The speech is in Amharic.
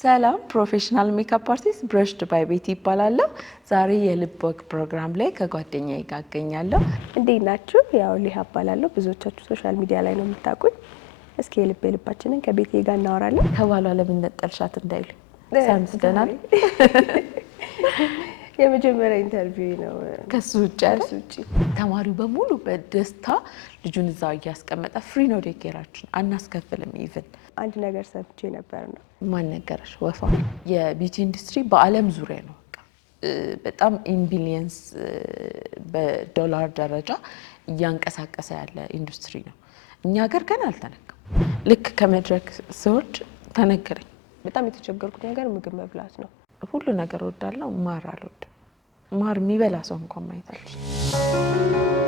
ሰላም ፕሮፌሽናል ሜካፕ አርቲስት ብረሽድ ባይ ቤቲ ይባላለሁ። ዛሬ የልብ ወግ ፕሮግራም ላይ ከጓደኛዬ ጋር እገኛለሁ። እንዴት ናችሁ? ያው ሊሃ እባላለሁ። ብዙዎቻችሁ ሶሻል ሚዲያ ላይ ነው የምታውቁኝ። እስኪ የልባችንን ከቤቴ ጋር እናወራለን። ከባሏ ለምን ነጠልሻት እንዳይሉ ሳምስደናል። የመጀመሪያ ኢንተርቪው ነው ከሱ ውጭ አይደል? ተማሪው በሙሉ በደስታ ልጁን እዛው እያስቀመጠ ፍሪ ነው ዴኬራችን አናስከፍልም። ኢቭን አንድ ነገር ሰምቼ ነበር ነው። ማን ነገረሽ? ወፋ የቢዩቲ ኢንዱስትሪ በዓለም ዙሪያ ነው በጣም ኢን ቢሊየንስ በዶላር ደረጃ እያንቀሳቀሰ ያለ ኢንዱስትሪ ነው። እኛ ሀገር ገና አልተነካም። ልክ ከመድረክ ሰዎች ተነገረኝ። በጣም የተቸገርኩት ነገር ምግብ መብላት ነው። ሁሉ ነገር ወዳለው ማር አልወድም። ማር የሚበላ ሰው እንኳን ማየት አልችልም።